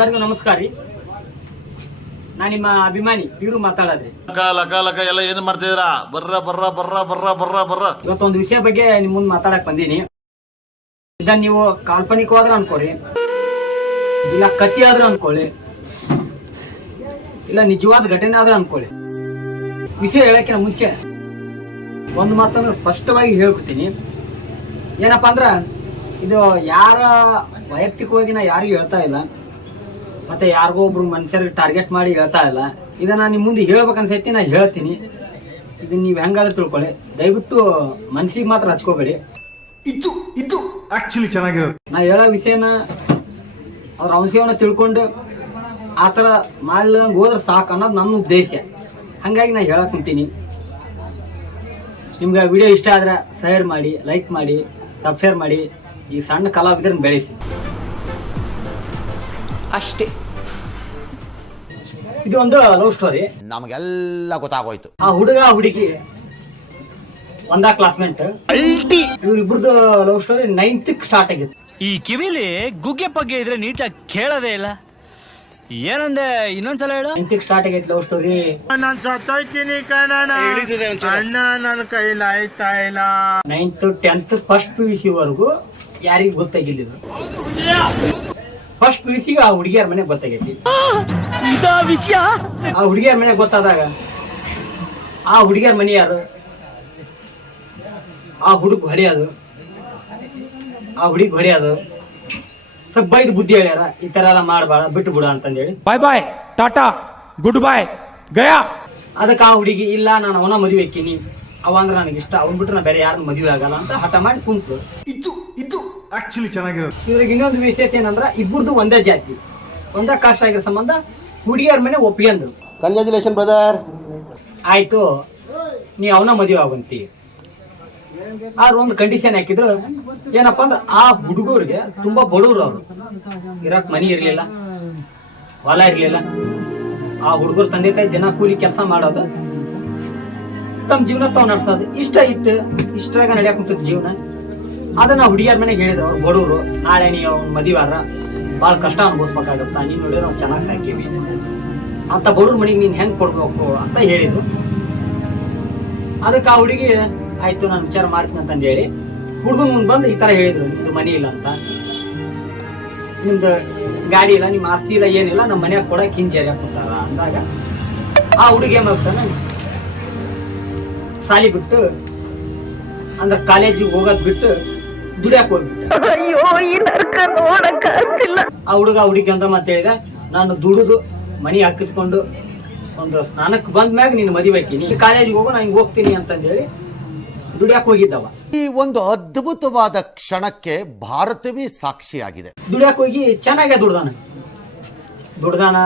ಎಲ್ಲರಿಗೂ ನಮಸ್ಕಾರ ರೀ. ನಾ ನಿಮ್ಮ ಅಭಿಮಾನಿ ಇವರು ಮಾತಾಡದ್ರಿ. ಲಕ ಲಕ ಲಕ ಎಲ್ಲ ಏನ್ ಮಾಡ್ತಿದ್ದೀರಾ? ಬರ್ರ ಬರ್ರ ಬರ್ರ ಬರ್ರ ಬರ್ರ ಬರ್ರ. ಇವತ್ತೊಂದು ವಿಷಯ ಬಗ್ಗೆ ನಿಮ್ ಮುಂದೆ ಮಾತಾಡಕ್ ಬಂದೀನಿ. ಇದನ್ನ ನೀವು ಕಾಲ್ಪನಿಕವಾದ್ರ ಅನ್ಕೋರಿ ಇಲ್ಲ ಕತಿ ಆದ್ರೂ ಅನ್ಕೊಳ್ಳಿ ಇಲ್ಲ ನಿಜವಾದ ಘಟನೆ ಆದ್ರೂ ಅನ್ಕೊಳ್ಳಿ ವಿಷಯ ಹೇಳಕ್ಕಿಂತ ಮುಂಚೆ ಒಂದು ಮಾತನ್ನು ಸ್ಪಷ್ಟವಾಗಿ ಹೇಳ್ಬಿಡ್ತೀನಿ. ಏನಪ್ಪಾ ಅಂದ್ರ ಇದು ಯಾರ ವೈಯಕ್ತಿಕವಾಗಿ ನಾ ಯಾರಿಗೂ ಹೇಳ್ತಾ ಇಲ್ಲ. ಮತ್ತೆ ಯಾರಿಗೋ ಒಬ್ರು ಮನುಷ್ಯರಿಗೆ ಟಾರ್ಗೆಟ್ ಮಾಡಿ ಹೇಳ್ತಾ ಇಲ್ಲ. ಇದನ್ನ ನಿಮ್ಮ ಮುಂದೆ ಹೇಳ್ಬೇಕನ್ಸೈತಿ ನಾ ಹೇಳ್ತೀನಿ. ಇದನ್ನ ನೀವು ಹೆಂಗಾದ್ರೂ ತಿಳ್ಕೊಳ್ಳಿ. ದಯವಿಟ್ಟು ಮನ್ಸಿಗೆ ಮಾತ್ರ ಹಚ್ಕೋಬೇಡಿ. ಇದು ಇದು ಆಕ್ಚುಲಿ ಚೆನ್ನಾಗಿರೋದು. ನಾ ಹೇಳೋ ವಿಷಯನ ಅವ್ರ ಅಂಶವನ್ನ ತಿಳ್ಕೊಂಡು ಆ ಥರ ಮಾಡ್ಲಂಗೆ ಹೋದ್ರೆ ಸಾಕು ಅನ್ನೋದು ನನ್ನ ಉದ್ದೇಶ. ಹಾಗಾಗಿ ನಾ ಹೇಳಕ್ ಕುಂತೀನಿ ನಿಮ್ಗೆ ವಿಡಿಯೋ ಇಷ್ಟ ಆದ್ರೆ ಶೇರ್ ಮಾಡಿ ಲೈಕ್ ಮಾಡಿ ಸಬ್ಸ್ಕ್ರೈಬ್ ಮಾಡಿ. ಈ ಸಣ್ಣ ಕಲಾವಿದ್ರನ್ನ ಬೆಳೆಸಿ. ಅಷ್ಟೇ. ಇದು ಒಂದು ಲವ್ ಸ್ಟೋರಿ. ನಮಗೆಲ್ಲ ಗೊತ್ತಾಗೋಯ್ತು. ಆ ಹುಡುಗ ಹುಡುಗಿ ಒಂದಾ ಕ್ಲಾಸ್ಮೇಟ್ ಇವ್ರಿಬ್ರದ್ದು ಲವ್ ಸ್ಟೋರಿ ನೈನ್ತ್ ಸ್ಟಾರ್ಟ್ ಆಗಿತ್ತು. ಈ ಕಿವಿಲಿ ಗುಗ್ಗೆ ಪಗ್ಗೆ ಇದ್ರೆ ನೀಟಾಗಿ ಕೇಳೋದೇ ಇಲ್ಲ. ಏನಂದೆ ಇನ್ನೊಂದ್ಸಲ ಹೇಳು. ನೈನ್ತ್ ಸ್ಟಾರ್ಟ್ ಆಗೈತಿ ಲವ್ ಸ್ಟೋರಿ. ನಾನು ಸತ್ತೋಯ್ತೀನಿ ಕಣಣ ಅಣ್ಣ ನನ್ನ ಕೈಲಿ ಆಯ್ತಾ ಇಲ್ಲ. Ninth tenth first P U C ವರೆಗೂ ಯಾರಿಗೂ ಗೊತ್ತಾಗಿಲ್ಲ ಇದು. ಫಸ್ಟ್ ಮಿನಿಸಿಗೆ ಆ ಹುಡುಗಿಯರ ಮನೆಗೆ ಗೊತ್ತಾಗೈತಿ. ಆ ಹುಡುಗಿಯರ ಮನೆಗೆ ಗೊತ್ತಾದಾಗ ಆ ಹುಡುಗಿಯರ ಮನೆ ಯಾರು? ಆ ಹುಡುಗ ಹೊಡೆಯೋದು ಆ ಹುಡುಗಿ ಹೊಡೆಯೋದು ಸ್ವಲ್ಪ ಬೈದು ಬುದ್ಧಿ ಹೇಳ್ಯಾರ ಈ ತರ ಎಲ್ಲ ಮಾಡಬಾರ ಬಿಟ್ಟು ಬಿಡ ಅಂತಂದೇಳಿ. Bye bye tata goodbye ಗಯಾ ಅದಕ್ಕೆ ಆ ಹುಡುಗಿ ಇಲ್ಲ ನಾನು ಅವನ ಮದುವೆ ಇಕ್ಕಿನಿ ಅವ ಅಂದ್ರೆ ನನಗೆ ಇಷ್ಟ ಅವ್ನು ಬಿಟ್ಟು ನಾನು ಬೇರೆ ಯಾರನ್ನ ಮದುವೆ ಆಗಲ್ಲ ಅಂತ ಹಠ ಮಾಡಿ ಕುಂತು ಇದು ಆಕ್ಚುಲಿ ಚೆನ್ನಾಗಿರೋದು. ಇವ್ರಿಗೆ ಇನ್ನೊಂದು ವಿಶೇಷ ಏನಂದ್ರೆ ಇಬ್ಬರದು ಒಂದೇ ಜಾತಿ. ಒಂದೇ ಕಾಸ್ಟ್ ಆಗಿರೋ ಸಂಬಂಧ ಹುಡುಗಿಯರ ಮನೆ ಒಪ್ಪಿಗೆಂದ್ರು ಕಂಗ್ರ್ಯಾಚುಲೇಷನ್ ಬ್ರದರ್ ಆಯ್ತು. ನೀ ಅವನ ಮದುವೆ ಆಗಂತಿ ಆದ್ರೆ ಒಂದು ಕಂಡೀಷನ್ ಹಾಕಿದ್ರು ಏನಪ್ಪಾ ಅಂದ್ರೆ ಆ ಹುಡುಗರಿಗೆ ತುಂಬಾ ಬಡವರು ಅವರು. ಇರಕ್ ಮನಿ ಇರಲಿಲ್ಲ ಹೊಲ ಇರಲಿಲ್ಲ. ಆ ಹುಡುಗರು ತಂದೆ ತಾಯಿ ದಿನ ಕೂಲಿ ಕೆಲಸ ಮಾಡೋದು. ತಮ್ಮ ಜೀವನ ತಾವು ನಡ್ಸೋದು. ಇಷ್ಟ ಇತ್ತು ಇಷ್ಟ ನಡೆಯಕ್ ಕುಂತದ ಜೀವನ. ಅದನ್ನ ಹುಡುಗಿಯರ ಮನೆಗೆ ಹೇಳಿದ್ರು ಅವ್ರು ಬಡವರು, ನಾಳೆ ನೀವು ಅವ್ನ ಮದುವೆ ಭಾಳ ಕಷ್ಟ ಅನ್ಭವಿಸ್ಬೇಕಾಗತ್ತ, ನೀನು ನೋಡಿದ್ರೆ ನಾವು ಚೆನ್ನಾಗಿ ಸಾಕೀವಿ ಅಂತ ಬಡವ್ರ ಮನೆಗೆ ನೀನು ಹೆಂಗ್ ಕೊಡ್ಬೇಕು ಅಂತ ಹೇಳಿದ್ರು. ಅದಕ್ಕೆ ಆ ಹುಡುಗಿ, ಆಯ್ತು, ನಾನು ವಿಚಾರ ಮಾಡ್ತೀನಿ ಅಂತಂದು ಹೇಳಿ, ಹುಡುಗನ ಮುಂದೆ ಬಂದು ಈ ಥರ ಹೇಳಿದ್ರು, ನಿಮ್ದು ಮನೆ ಇಲ್ಲ ಅಂತ. ನಿಮ್ದು ಗಾಡಿ ಇಲ್ಲ, ನಿಮ್ಮ ಆಸ್ತಿ ಇಲ್ಲ, ಏನಿಲ್ಲ ನಮ್ಮ ಮನೆಯಾಗ ಕೊಡಕ್ಕೆ ಹಿಂಜರಿ ಹಾಕ್ತಾರ ಅಂದಾಗ ಆ ಹುಡುಗಿ ಏನಾಗ್ತಾನೆ ಸಾಲಿ ಬಿಟ್ಟು, ಅಂದ್ರೆ ಕಾಲೇಜಿಗೆ ಹೋಗೋದು ಬಿಟ್ಟು ದುಡಿಯಾಕ ಹೋಗ್ಬಿಟ್ಟ ಆ ಹುಡುಗ ಹುಡುಗಿ ಅಂತ ಮತ್ತೆ ಹೇಳಿದ ನಾನು ದುಡಿದು ಮನಿ ಹಾಕಿಸ್ಕೊಂಡು ಒಂದು ಸ್ನಾನಕ್ಕೆ ಬಂದ ಮ್ಯಾಗ ನೀನು ಮದಿ ಬೈಕಿನಿ ಕಾಲೇಜಿಗೆ ಹೋಗೋ ನಾನು ಹಿಂಗ್ ಹೋಗ್ತೀನಿ ಅಂತಂದೇಳಿ ದುಡಿಯಾಕ ಹೋಗಿದ್ದವ. ಈ ಒಂದು ಅದ್ಭುತವಾದ ಕ್ಷಣಕ್ಕೆ ಭಾರತವೇ ಸಾಕ್ಷಿಯಾಗಿದೆ. ದುಡಿಯಾಕ ಹೋಗಿ ಚೆನ್ನಾಗೆ ದುಡ್ದಾನ. ದುಡ್ದಾನ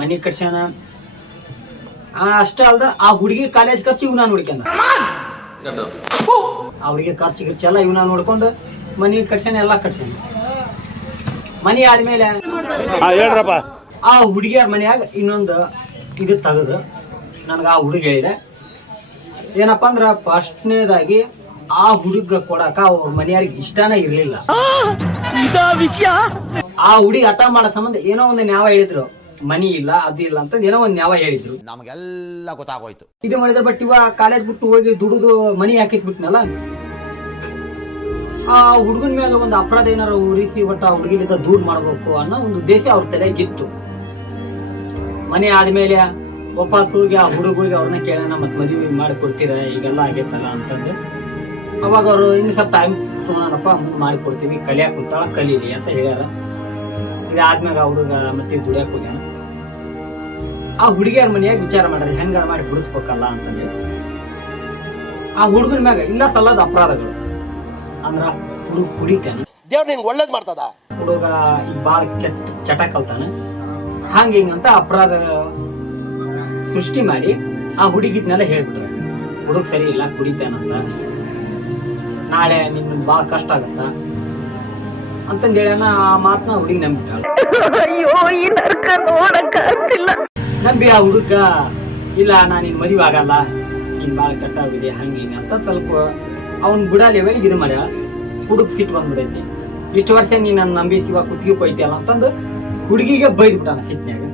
ಮನಿ ಕಟ್ಸ್ಯಾನ. ಆ ಅಷ್ಟೇ ಅಲ್ದ ಆ ಹುಡುಗಿ ಕಾಲೇಜ್ ಖರ್ಚು ನಾನು ನೋಡ್ಕೊಂಡ ಆ ಹುಡುಗಿ ಖರ್ಚು ಗಿರ್ಚು ಎಲ್ಲ ಇವ್ನ ನೋಡ್ಕೊಂಡು ಮನಿ ಕಟ್ಸ್ಯಾನ ಎಲ್ಲ ಕಟ್ಸ್ಯಾನ. ಮನಿ ಆದ್ಮೇಲೆ ಹೇಳ್ರಪ್ಪ. ಆ ಹುಡುಗಿಯರ ಮನ್ಯಾಗ ಇನ್ನೊಂದು ಇದು ತೆಗೆದ್ರು. ನನಗೆ ಆ ಹುಡುಗ ಹೇಳಿದೆ. ಏನಪ್ಪ ಅಂದ್ರೆ ಫಸ್ಟ್ನೇದಾಗಿ ಆ ಹುಡುಗ ಕೊಡಕ ಅವ್ರ ಮನೆಯವ್ರಿಗೆ ಇಷ್ಟನೇ ಇರಲಿಲ್ಲ. ಆ ಹುಡುಗಿ ಹಠ ಮಾಡೋ ಸಂಬಂಧ ಏನೋ ಒಂದು ನ್ಯಾವ ಹೇಳಿದ್ರು. ಮನಿ ಇಲ್ಲ ಅದು ಇಲ್ಲ ಅಂತ ಏನೋ ಒಂದು ನ್ಯಾವ ಹೇಳಿದ್ರು. ನಮಗೆಲ್ಲ ಗೊತ್ತಾಗೋಯ್ತು. ಇದು ಮಾಡಿದ್ರೆ ಬಟ್ ಇವ ಕಾಲೇಜ್ ಬಿಟ್ಟು ಹೋಗಿ ದುಡಿದು ಮನಿ ಹಾಕಿಸ್ಬಿಟ್ನಲ್ಲ? ಆ ಹುಡುಗನ ಮ್ಯಾಗ ಒಂದು ಅಪರಾಧ ಏನಾರ ಉರಿಸಿ ಬಟ್ ಆ ಹುಡುಗಿಲಿಂದ ದೂರ ಮಾಡ್ಬೇಕು ಅನ್ನೋ ಒಂದು ಉದ್ದೇಶ ಅವ್ರ ತಲೆಗಿತ್ತು ಮನೆ ಆದ್ಮೇಲೆ ವಾಪಸ್ ಹೋಗಿ ಆ ಹುಡುಗ ಹೋಗಿ ಅವ್ರನ್ನ ಕೇಳೋಣ ಮತ್ತೆ ಮದುವೆ ಮಾಡಿ ಕೊಡ್ತೀರ ಈಗೆಲ್ಲ ಆಗೈತಲ್ಲ ಅಂತಂದು. ಅವಾಗ ಅವರು ಇನ್ನು ಸ್ವಲ್ಪ ಟೈಮ್ ತಗೊಳಪ್ಪ ಮುಂದೆ ಮಾಡಿ ಕೊಡ್ತೀವಿ ಕಲಿಯಾಕ ಕೂತಾಳ ಕಲೀಲಿ ಅಂತ ಹೇಳ್ಯಾರ. ಇದಾದ್ಮ್ಯಾಗ ಆ ಹುಡುಗ ಮತ್ತೆ ದುಡಿಯಾಕ ಹೋಗ್ಯಾನ. ಆ ಹುಡುಗಿಯರ ಮನೆಯಾಗ ವಿಚಾರ ಮಾಡ್ರಿ ಹೆಂಗಾರ ಮಾಡಿ ಬಿಡಿಸ್ಬೇಕಲ್ಲ ಅಂತಂದು ಆ ಹುಡುಗನ ಮ್ಯಾಗ ಇಲ್ಲ ಸಲ್ಲದ ಅಪರಾಧಗಳು. ಅಂದ್ರ ಹುಡುಗ ಕುಡಿತಾನೆ. ದೇವ್ ನಿಂಗೆ ಒಳ್ಳೇದ್ ಮಾಡ್ತದ? ಹುಡುಗ ಈಗ ಬಾಳ ಕೆಟ್ಟ ಚಟ ಕಲ್ತಾನೆ. ಹಂಗ ಹಿಂಗಂತ ಅಪರಾಧ ಸೃಷ್ಟಿ ಮಾಡಿ ಆ ಹುಡುಗಿದ್ನೆಲ್ಲ ಹೇಳ್ಬಿಟ್ರು. ಹುಡುಗ ಸರಿ ಇಲ್ಲ ಕುಡಿತಾನಂತ ನಾಳೆ ನಿನ್ನ ಬಾಳ ಕಷ್ಟ ಆಗತ್ತ? ಅಂತಂದೇಳ ಆ ಮಾತನ್ನ ಹುಡುಗಿ ನಂಬಿಟ್ಟಾಳ. ನಂಬಿ ಆ ಹುಡುಕಾ? ಇಲ್ಲ, ನಾನು ನಿನ್ನ ಮದುವೆ ಆಗಲ್ಲ. ನೀನು ಭಾಳ ಕೆಟ್ಟಾಗಿದೆ, ಹಂಗೆ ಹಿಂಗೆ ಅಂತ ಸ್ವಲ್ಪ ಅವ್ನು ಬಿಡಲೇವೆ ಇದು ಮಾಡ ಹುಡುಗ ಸಿಟ್ಟು ಬಂದ್ಬಿಡೈತಿ. ಇಷ್ಟು ವರ್ಷ ನೀನು ನನ್ನ ನಂಬಿ ಇವಾಗ ಕುತ್ತಿಗೆ ಕೊಯ್ತಿಯಲ್ಲ ಅಂತಂದು ಹುಡುಗಿಗೆ ಬೈದ್ಬಿಟ್ಟಾನ ಸಿಟ್ನ್ಯಾಗ.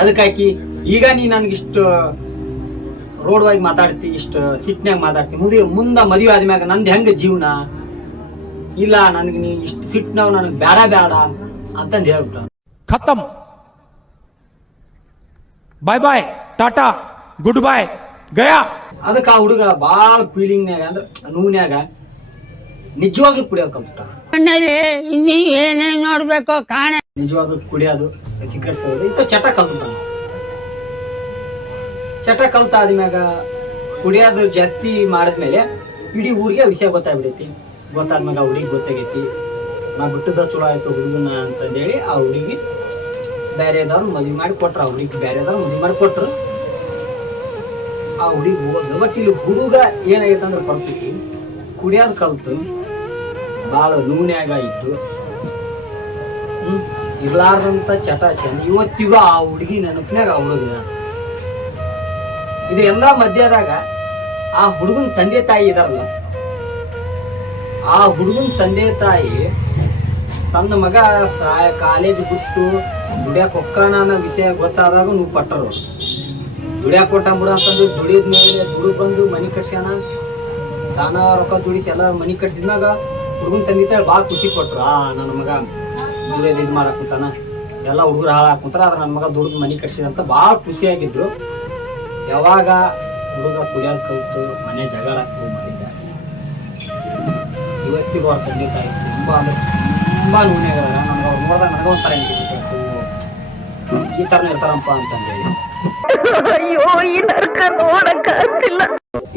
ಅದಕ್ಕಾಕಿ ಈಗ ನೀ ನನಗಿಷ್ಟು ರೋಡ್ವಾಗಿ ಮಾತಾಡ್ತಿ, ಇಷ್ಟು ಸಿಟ್ನಾಗ ಮಾತಾಡ್ತಿ. ಮುದಿ, ಮುಂದೆ ಮದುವೆ ಆದ್ಮ್ಯಾಗ ನಂದು ಹೆಂಗೆ ಜೀವನ? ಇಲ್ಲ, ನನಗೆ ನೀ ಇಷ್ಟು ಸಿಟ್ನಾವ್, ನನಗೆ ಬೇಡ ಬೇಡ ಅಂತಂದು ಹೇಳ್ಬಿಟ್ಟ ಖತಮ್ bye bye tata goodbye ಗಯಾ ಅದಕ್ಕೆ ಆ ಹುಡುಗ ಫೀಲಿಂಗ್ ಫೀಲಿಂಗ್ನ್ಯಾಗ ಅಂದ್ರೆ ನೂನ್ಯಾಗ ನಿಜವಾಗ್ಲೂ ಕುಡಿಯೋದು ಕಂಪ್ಯೂಟರ್ ಕಣ್ಣಲ್ಲಿ ಇನ್ನೀ ಏನೇ ನೋಡ್ಬೇಕು ಕಾಣ. ನಿಜವಾಗ್ಲೂ ಕುಡಿಯೋದು ಸಿಗರೇಟ್ ಸೇರೋದು ಇಂಥ ಚಟ ಕಲ್ತ ಚಟ ಕಲ್ತ ಆದ್ಮ್ಯಾಗ ಕುಡಿಯೋದು ಜಾಸ್ತಿ ಮಾಡಿದ್ಮೇಲೆ ಇಡೀ ಊರಿಗೆ ವಿಷಯ ಗೊತ್ತಾಗ್ಬಿಡೈತಿ ಗೊತ್ತಾದ್ಮ್ಯಾಗ ಆ ಹುಡುಗಿ ಗೊತ್ತಾಗೈತಿ. ನಾ ಬಿಟ್ಟದ ಚಲೋ ಆಯ್ತು ಹುಡುಗನ ಅಂತಂದೇಳಿ ಆ ಹುಡುಗಿ ಬೇರೆದವ್ರು ಮದುವೆ ಮಾಡಿ ಕೊಟ್ರು ಆ ಹುಡುಗಿ ಬೇರೆದವ್ರು ಮದುವೆ ಮಾಡಿ ಕೊಟ್ರು. ಆ ಹುಡುಗಿ ಹೋದ್ಲು ಬಟ್ ಇಲ್ಲಿ ಹುಡುಗ ಏನಾಗೈತೆ ಅಂದ್ರೆ ಪರಿಸ್ಥಿತಿ ಕುಡಿಯೋದು ಕಲ್ತು ಭಾಳ ನೂನ್ಯಾಗ ಇತ್ತು ಇರ್ಲಾರ್ದಂತ ಚಟ ಚಂದ ಇವತ್ತಿಗೂ ಆ ಹುಡುಗಿ ನೆನಪಿನಾಗ ಹುಡುಗ ಇದು ಎಲ್ಲ ಮಧ್ಯದಾಗ ಆ ಹುಡುಗನ ತಂದೆ ತಾಯಿ ಇದಾರಲ್ಲ, ಆ ಹುಡುಗನ ತಂದೆ ತಾಯಿ ತನ್ನ ಮಗ ಕಾಲೇಜ್ ಬಿಟ್ಟು ದುಡಿಯಾಕ ಹೊಕ್ಕಾನ ಅನ್ನೋ ವಿಷಯ ಗೊತ್ತಾದಾಗ ಪಟ್ಟರು. ದುಡಿಯಾಕ ಕೊಟ್ಟ ಬಿಡ ಅಂತಂದು ದುಡಿದ ಮೇಲೆ ದುಡು ಬಂದು ಮನೆ ಕಟ್ಸ್ಯಾನ. ತಾನ ರೊಕ್ಕ ದುಡಿಸಿ ಎಲ್ಲ ಮನೆ ಕಟ್ಸಿದ್ಮ್ಯಾಗ ಹುಡುಗನ ತಂದಿತ್ತ ಭಾಳ ಖುಷಿ ಕೊಟ್ರು ಆ, ನನ್ನ ಮಗ ದುಡಿಯೋದು ಇದು ಮಾಡಾಕುಂತಾನ ಎಲ್ಲ ಹುಡುಗರು ಹಾಳಾಕುಂತಾರ ಆದ್ರೆ ನನ್ನ ಮಗ ದುಡಿದು ಮನೆ ಕಟ್ಸಿದಂತ ಭಾಳ ಖುಷಿಯಾಗಿದ್ರು ಯಾವಾಗ ಹುಡುಗ ಕುಡಿಯೋದು ಕಲ್ತು, ಮನೆ ಜಗಳ ಮಾಡಿದ್ದ. ಇವತ್ತಿಗೂ ಅವ್ರ ತಂದೆ ತಾಯಿ ತುಂಬಾ ಅಂದ್ರೆ ತುಂಬಾ ನೂನೆಗದಾರ ನಮ್ಗೆ ಅವ್ರು ನೋಡಿದಾಗ ನನಗೆ ಒಂಥರ ಅಯ್ಯೋ ಈ ಥರನೇ ಇರ್ತಾರಪ್ಪ ಅಂತಂದೇಳಿ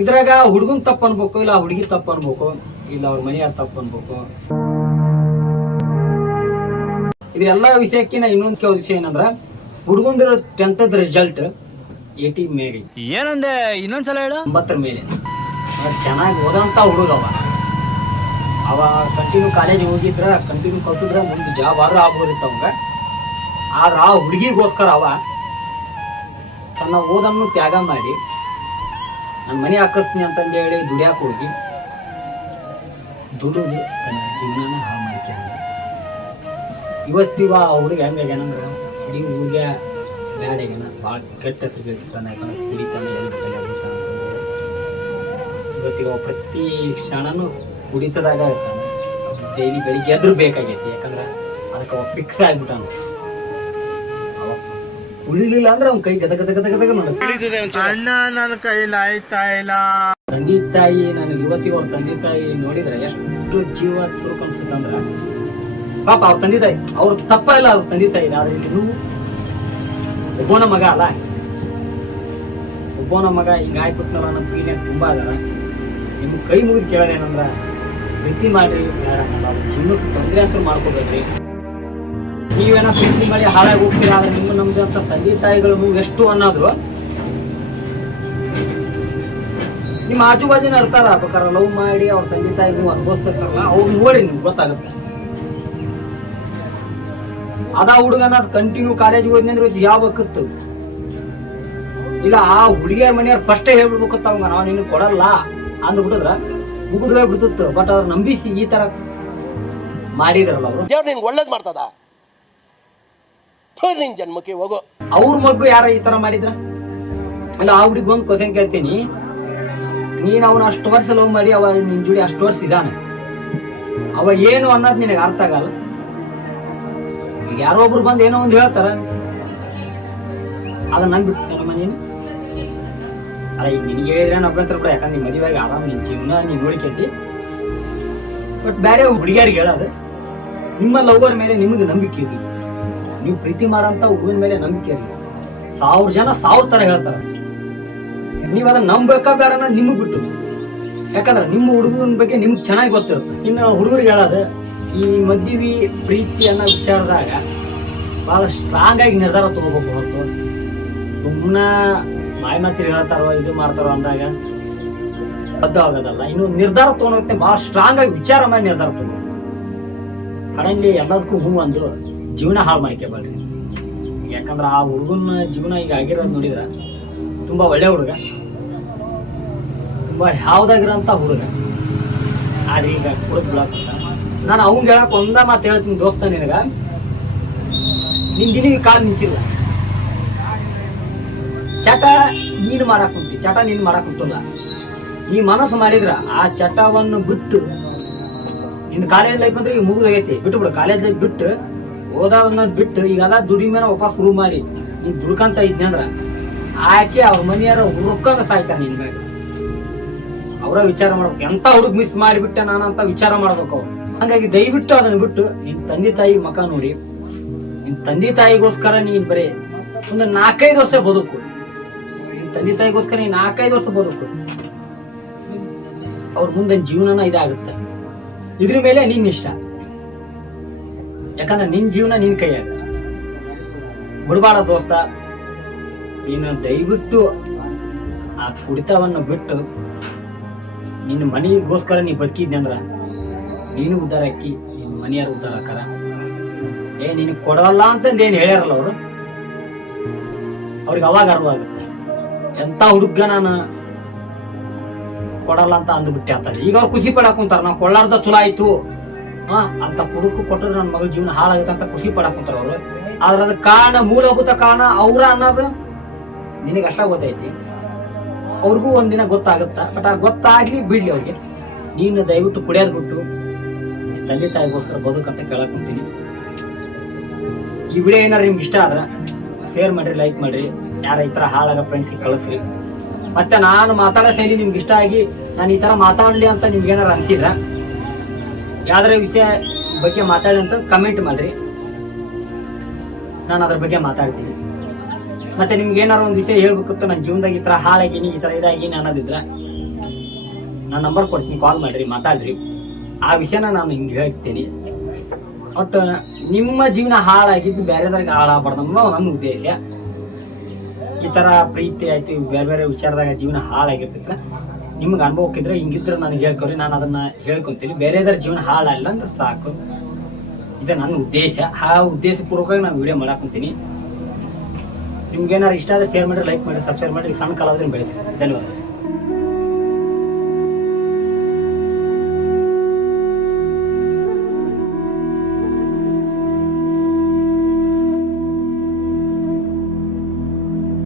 ಇದ್ರಾಗ ಹುಡುಗನ್ ತಪ್ಪ ಅನ್ಬೇಕು ಇಲ್ಲ ಹುಡುಗಿ ತಪ್ಪ ಅನ್ಬೇಕು ಇಲ್ಲ ಅವ್ರ ಮನೆಯ ತಪ್ಪು ಅನ್ಬೇಕು. ಇದೆಲ್ಲ ವಿಷಯಕ್ಕಿನ ಇನ್ನೊಂದು ಕೆಲವು ವಿಷಯ ಏನಂದ್ರ ಹುಡುಗಂದ್ರ ಟೆಂತ್ ರಿಸಲ್ಟ್ ಏಟಿ ಮೇಲೆ. ಏನಂದೆ ಇನ್ನೊಂದ್ಸಲ ಹೇಳು. ಒಂಬತ್ತರ ಮೇಲೆ. ಚೆನ್ನಾಗಿ ಓದಂತ ಹುಡುಗವ ಅವ ಕಂಟಿನ್ಯೂ ಕಾಲೇಜ್ ಹೋಗಿದ್ರ ಕಂಟಿನ್ಯೂ ಕಲ್ತಿದ್ರ, ಮುಂದೆ ಜಾಬ್ ಆದ್ರೂ ಆಗ್ಬೋದಿತ್ತು ಅವಂಗ. ಆದ್ರೆ ಆ ಹುಡುಗಿಗೋಸ್ಕರ ಅವ ತನ್ನ ಓದನ್ನು ತ್ಯಾಗ ಮಾಡಿ ನನ್ನ ಮನೆ ಹಾಕಿಸ್ತೀನಿ ಅಂತಂದು ಹೇಳಿ ದುಡಿಯಾಕೆ ಹೋಗಿ, ದುಡಿದು ತನ್ನ ಜೀವನನ ಹಾಳು ಮಾಡ್ಕೊಂಡ ಇವತ್ತಿವ ಆ ಹುಡುಗ ಹೆಂಗಾಗ್ಯಾನಂದ್ರೆ ಇಡೀ ಹುಡುಗ ಬ್ಯಾಡ್ ಭಾಳ ಕೆಟ್ಟ ಹೆಸರು ಗಳಿಸ್ತಾನೆ ಯಾಕಂದ್ರೆ ಕುಡಿತಾನೆ. ಇವತ್ತಿಗೆ ಪ್ರತಿ ಕ್ಷಣನೂ ಕುಡಿತದಾಗ ಇರ್ತಾನೆ. ಡೈಲಿ ಬೆಳಿಗ್ಗೆ ಎದ್ರು ಬೇಕಾಗೈತಿ ಯಾಕಂದ್ರೆ ಅದಕ್ಕೆ ಅವ ಫಿಕ್ಸ್ ಆಗ್ಬಿಟ್ಟಾನ. ಅವ ಕುಡಿಲಿಲ್ಲ ಅಂದ್ರೆ ಅವ್ನ ಕೈ ಗದ ಗದ ಗದ ಗದಗ ಅಣ್ಣ ನನ್ನ ಕೈಲಿ ಆಯ್ತಾ ಇಲ್ಲ. ತಂದೆ ತಾಯಿ ನನಗೆ ಇವತ್ತಿಗೆ ಅವ್ರ ತಂದೆ ತಾಯಿ ನೋಡಿದ್ರೆ ಎಷ್ಟು ಜೀವ ಅಂದ್ರೆ. ಪಾಪ ಅವ್ರ ತಂದೆ ತಾಯಿ ಅವ್ರ ತಪ್ಪ ಇಲ್ಲ ಅವ್ರ ತಂದೆ ತಾಯಿ ಆದ್ರೆ ಇದು ಒಬ್ಬನ ಮಗ ಅಲ್ಲ. ಒಬ್ಬನ ಮಗ ನನ್ನ ನಮ್ಮ ಪೀನ್ಯಾಗ ತುಂಬಾ ಅದಾರ ನಿಮ್ಗೆ ಕೈ ಮುಗಿದು ಕೇಳೋದೇನಂದ್ರ ಪ್ರೀತಿ ಮಾಡಿ ನಾವು ತೊಂದರೆ ಅಂತ ಮಾಡ್ಕೋಬೇಕ್ರಿ ನೀವೇನೋ ಪ್ರೀತಿ ಮಾಡಿ ಹಾಳಾಗಿ ಹೋಗ್ತೀರಾ, ಆದ್ರೆ ನಿಮ್ಮ ನಮ್ದು ಅಂತ ತಂದೆ ತಾಯಿಗಳು ಎಷ್ಟು ಅನ್ನೋದು ನಿಮ್ಮ ಆಜು ಬಾಜುನ ಇರ್ತಾರ ಬೇಕಾದ್ರೆ ಲವ್ ಮಾಡಿ ಅವ್ರ ತಂದೆ ತಾಯಿ ನೀವು ಅನುಭವಿಸ್ತಿರ್ತಾರಲ್ಲ, ಅವ್ರು ನೋಡಿ ನಿಮ್ಗೆ ಗೊತ್ತಾಗುತ್ತೆ. ಅದ ಹುಡುಗನ ಕಂಟಿನ್ಯೂ ಕಾಲೇಜ್ ಹೋದ್ನಿ ಅಂದ್ರೆ ಯಾವ ಬೇಕಿತ್ತು ಇಲ್ಲ, ಆ ಹುಡುಗಿಯರ ಮನೆಯವ್ರು ಫಸ್ಟೇ ಹೇಳ್ಬಿಡ್ಬೇಕತ್ತ ಅವಂಗ, ನಾವು ನಿನ್ನ ಕೊಡಲ್ಲ ಅಂದ್ಬಿಟ್ಟಿದ್ರ ಮುಗಿದು ಹೋಗ್ಬಿಡ್ತಿತ್ತು ಬಟ್ ಅವ್ರು ನಂಬಿಸಿ ಈ ತರ ಮಾಡಿದ್ರಲ್ಲ ಅವರು. ದೇವ್ರು ನಿನ್ಗೆ ಒಳ್ಳೇದು ಮಾಡ್ತದ? ನಿನ್ ಜನ್ಮಕ್ಕೆ ಹೋಗು. ಅವ್ರ ಮಗು ಯಾರ ಈ ತರ ಮಾಡಿದ್ರ? ಅಲ್ಲ ಆ ಹುಡುಗ ಒಂದು ಕ್ವಶನ್ ಕೇಳ್ತೀನಿ. ನೀನ್ ಅವನ ಅಷ್ಟು ವರ್ಷ ಲವ್ ಮಾಡಿ ಅವ ನಿನ್ ಜೋಡಿ ಅಷ್ಟು ವರ್ಷ ಇದಾನೆ. ಅವ ಏನು ಅನ್ನೋದು ನಿನಗೆ ಅರ್ಥ ಆಗಲ್ಲ. ಈಗ ಯಾರೋ ಒಬ್ರು ಬಂದು ಏನೋ ಒಂದು ಹೇಳ್ತಾರ. ಅದನ್ನ ನಂಗೆ ನೀನು ಅಲ್ಲ, ಈಗ ನಿನಗೆ ಹೇಳಿದ್ರೆ ನಾನು ಅಭ್ಯಂತರ ಬಿಡ, ಯಾಕಂದ್ರೆ ನಿಮ್ಮ ಮದುವೆಗೆ ಆರಾಮ್ ನಿನ್ ಜೀವನ ನೀವು ನೋಡ್ಕೈತಿ. ಬಟ್ ಬೇರೆ ಹುಡುಗಿಯರಿಗೆ ಹೇಳೋದು ನಿಮ್ಮ ಲವರ್ ಮೇಲೆ ನಿಮಗೆ ನಂಬಿಕೆ ಇರಲಿ. ನೀವು ಪ್ರೀತಿ ಮಾಡೋಂಥ ಹುಡುಗನ ಮೇಲೆ ನಂಬಿಕೆ ಇರಲಿ. ಸಾವಿರ ಜನ ಸಾವಿರ ಥರ ಹೇಳ್ತಾರೆ. ನೀವು ಅದನ್ನ ನಂಬೇಕಾ ಬೇಡ ಅನ್ನೋದು ನಿಮಗೆ ಬಿಟ್ಟು. ಯಾಕಂದ್ರೆ ನಿಮ್ಮ ಹುಡುಗನ ಬಗ್ಗೆ ನಿಮ್ಗೆ ಚೆನ್ನಾಗಿ ಗೊತ್ತಿರುತ್ತೆ. ಇನ್ನು ಹುಡುಗರಿಗೆ ಹೇಳೋದು ಈ ಮದ್ವಿ ಪ್ರೀತಿ ಅನ್ನೋ ವಿಚಾರದಾಗ ಭಾಳ ಸ್ಟ್ರಾಂಗ್ ಆಗಿ ನಿರ್ಧಾರ ತಗೋಬೇಕು ಹೊರತು. ಸುಮ್ಮನೆ ಬಾಯಿ ಮಾತ್ರ ಹೇಳ್ತಾರೋ, ಇದು ಮಾಡ್ತಾರೋ ಅಂದಾಗ ಬದ್ಧ ಆಗೋದಲ್ಲ. ಇನ್ನು ನಿರ್ಧಾರ ತಗೊಂಡೋಗ್ತೇನೆ ಭಾಳ ಸ್ಟ್ರಾಂಗ್ ಆಗಿ ವಿಚಾರ ಮಾಡಿ ನಿರ್ಧಾರ ತಗೊಂಡು. ಕಡೆಯಲ್ಲಿ ಎಲ್ಲದಕ್ಕೂ ಹೂ ಅಂದು ಜೀವನ ಹಾಳು ಮಾಡ್ಕೋಬೇಡ್ರಿ. ಯಾಕಂದ್ರೆ ಆ ಹುಡುಗನ ಜೀವನ ಈಗ ಆಗಿರೋದು ನೋಡಿದ್ರ, ತುಂಬಾ ಒಳ್ಳೆ ಹುಡುಗ, ತುಂಬಾ ಯಾವ್ದಾಗಿರೋಂಥ ಹುಡುಗ. ಆದ್ರೆ ಈಗ ಕುಳಿತು ನಾನು ಅವ್ನ್ ಹೇಳಕ್ಕೆ ಒಂದ ಮಾತು ಹೇಳ್ತೀನಿ ದೋಸ್ತ ನಿನಗ. ನಿನ್ ದಿನಿಗೆ ಕಾಲು ನಿಂಚಿಲ್ಲ ಚಟ ನೀನು ಮಾಡಕ್ ಕುಂತಿ, ಚಟ ನೀನು ಮಾಡಕ್ ಕುಂತಲ್ಲ. ನೀ ಮನಸ್ಸು ಮಾಡಿದ್ರ ಆ ಚಟವನ್ನು ಬಿಟ್ಟು, ನಿನ್ನ ಕಾಲೇಜ್ ಲೈಫ್ ಅಂದ್ರೆ ಈಗ ಮುಗಿದೋಗೈತಿ, ಬಿಟ್ಟು ಬಿಡು ಕಾಲೇಜ್ ಲೈಫ್ ಬಿಟ್ಟು ಓದೋದನ್ನ ಬಿಟ್ಟು ಈಗ ಅದ ದುಡಿಮೆನ ವಾಪಸ್ ಶುರು ಮಾಡಿ, ನೀ ದುಡ್ಕಂತ ಇದ್ನಿ ಅಂದ್ರ ಆಕೆ ಅವ್ರ ಮನೆಯಾರ ಹುಡುಕಂಗ ಸಾಯ್ತಾರ ನಿನ್ ಮ್ಯಾಗ. ಅವರ ವಿಚಾರ ಮಾಡ್ಬೇಕು. ಎಂತ ಹುಡುಗ ಮಿಸ್ ಮಾಡಿಬಿಟ್ಟೆ ನಾನು ಅಂತ ವಿಚಾರ ಮಾಡ್ಬೇಕು ಅವ್ರು. ಹಂಗಾಗಿ ದಯವಿಟ್ಟು ಅದನ್ನ ಬಿಟ್ಟು, ನಿನ್ ತಂದೆ ತಾಯಿ ಮಕ ನೋಡಿ, ನಿನ್ ತಂದೆ ತಾಯಿಗೋಸ್ಕರ ನೀನ್ ಬರೀ, ಒಂದು ನಾಲ್ಕೈದು ವರ್ಷ ಬದುಕು. ತಂದೆ ತಾಯಿಗೋಸ್ಕರ ನೀನು ನಾಲ್ಕೈದು ವರ್ಷ ಬದುಕು. ಅವ್ರ ಮುಂದೆ ಜೀವನನ ಇದಾಗುತ್ತೆ. ಇದ್ರ ಮೇಲೆ ನಿನ್ನ ಇಷ್ಟ. ಯಾಕಂದ್ರೆ ನಿನ್ನ ಜೀವನ ನಿನ್ನ ಕೈಯಾಗ. ಬಿಡಬಾರ ದೋಸ್ತ. ನೀನು ದಯವಿಟ್ಟು ಆ ಕುಡಿತವನ್ನು ಬಿಟ್ಟು ನಿನ್ನ ಮನೆಗೋಸ್ಕರ ನೀ ಬದುಕಿದ್ನಿ ಅಂದ್ರ ನೀನು ಉದ್ಧಾರ ಹಾಕಿ ನಿನ್ನ ಮನೆಯಾರು ಉದ್ಧಾರ ಹಾಕಾರ ಏ, ನಿನಗೆ ಕೊಡಲ್ಲ ಅಂತಂದು ಏನು ಹೇಳ್ಯಾರಲ್ಲ ಅವರು? ಅವ್ರಿಗೆ ಅವಾಗ ಅರ್ವ ಎಂತ ಹುಡುಗ ನಾನು? ಕೊಡಲ್ಲ ಅಂತ ಅಂದ್ಬಿಟ್ಟೆ ಅಂತ ಈಗ ಅವ್ರು ಖುಷಿ ಪಡಾಕ್ ಕುಂತಾರ, ನಾವು ಕೊಳ್ಳಾರ್ದ ಚಲೋ ಆಯ್ತು. ಹಾ, ಅಂತ ಹುಡುಕು ಕೊಟ್ಟದ್ರೆ ನನ್ನ ಮಗಳ ಜೀವನ ಹಾಳಾಗುತ್ತೆ ಅಂತ ಖುಷಿ ಪಡಾಕ್ ಕುಂತಾರ ಅವರು. ಆದ್ರೆ ಅದಕ್ಕೆ ಕಾರಣ ಮೂಲಭೂತ ಕಾರಣ ಅವ್ರ ಅನ್ನೋದು ನಿನಗೆ ಅಷ್ಟ ಗೊತ್ತೈತಿ. ಅವ್ರಿಗೂ ಒಂದಿನ ಗೊತ್ತಾಗುತ್ತ. ಬಟ್ ಆ ಗೊತ್ತಾಗ್ಲಿ ಬಿಡ್ಲಿ ಅವ್ರಿಗೆ. ನೀನು ದಯವಿಟ್ಟು ಕುಡಿಯೋದ್ ಬಿಟ್ಟು ತಂದೆ ತಾಯಿಗೋಸ್ಕರ ಬದುಕಂತ ಕೇಳಕ್ ಕುಂತೀನಿ. ಈ ವಿಡಿಯೋ ಏನಾರ ನಿಮ್ಗೆ ಇಷ್ಟ ಆದ್ರೆ ಶೇರ್ ಮಾಡ್ರಿ ಲೈಕ್ ಮಾಡ್ರಿ. ಯಾರ ಈ ತರ ಹಾಳಾಗ ಫ್ರೆಂಡ್ಸಿಗೆ ಕಳಿಸ್ರಿ. ಮತ್ತೆ ನಾನು ಮಾತಾಡೋ ಶೈಲಿ ನಿಮ್ಗೆ ಇಷ್ಟ ಆಗಿ ನಾನು ಈ ತರ ಮಾತಾಡ್ಲಿ ಅಂತ ನಿಮ್ಗೆ ಏನಾರ ಅನ್ಸಿದ್ರ? ಯಾವ್ದಾರ ವಿಷಯ ಬಗ್ಗೆ ಮಾತಾಡಿ ಅಂತ ಕಮೆಂಟ್ ಮಾಡ್ರಿ. ನಾನು ಅದ್ರ ಬಗ್ಗೆ ಮಾತಾಡ್ತೀನಿ. ಮತ್ತೆ ನಿಮ್ಗೆ ಏನಾರ ಒಂದು ವಿಷಯ ಹೇಳ್ಬೇಕಿತ್ತು ನನ್ನ ಜೀವನದಾಗ ಈ ತರ ಹಾಳಾಗೀನಿ, ಈ ತರ ಇದಾಗೀನಿ ಅನ್ನೋದಿದ್ರ ನಾನು ನಂಬರ್ ಕೊಡ್ತೀನಿ ಕಾಲ್ ಮಾಡ್ರಿ, ಮಾತಾಡ್ರಿ. ಆ ವಿಷಯನ ನಾನು ಹಿಂಗೆ ಹೇಳ್ತೀನಿ. ಒಟ್ಟು ನಿಮ್ಮ ಜೀವನ ಹಾಳಾಗಿದ್ದು ಬೇರೆದ್ರಿಗೆ ಹಾಳಾಗಬಾರ್ದು ಅನ್ನೋದು ನನ್ನ ಉದ್ದೇಶ. ಈ ಥರ ಪ್ರೀತಿ ಆಯ್ತು ಬೇರೆ ಬೇರೆ ವಿಚಾರದಾಗ ಜೀವನ ಹಾಳಾಗಿರ್ತೈತ್ರ ನಿಮ್ಗೆ ಅನುಭವಕ್ಕಿದ್ರೆ ಹಿಂಗಿದ್ರೆ ನನಗೆ ಹೇಳ್ಕೊರಿ, ನಾನು ಅದನ್ನ ಹೇಳ್ಕೊಂತೀನಿ. ಬೇರೆದರ ಜೀವನ ಹಾಳಾಗಿಲ್ಲ ಅಂದ್ರೆ ಸಾಕು. ಇದು ನನ್ನ ಉದ್ದೇಶ. ಆ ಉದ್ದೇಶಪೂರ್ವಕವಾಗಿ ನಾನು ವಿಡಿಯೋ ಮಾಡಾಕೊಂತೀನಿ ನಿಮ್ಗೆ ಏನಾರು ಇಷ್ಟ ಆದ್ರೆ ಶೇರ್ ಮಾಡಿ ಲೈಕ್ ಮಾಡಿ ಸಬ್ಸ್ಕ್ರೈಬ್ ಮಾಡಿ ಸಣ್ಣ ಕಾಲಾದ್ರೆ ಬೆಳೆಸಿ ಧನ್ಯವಾದ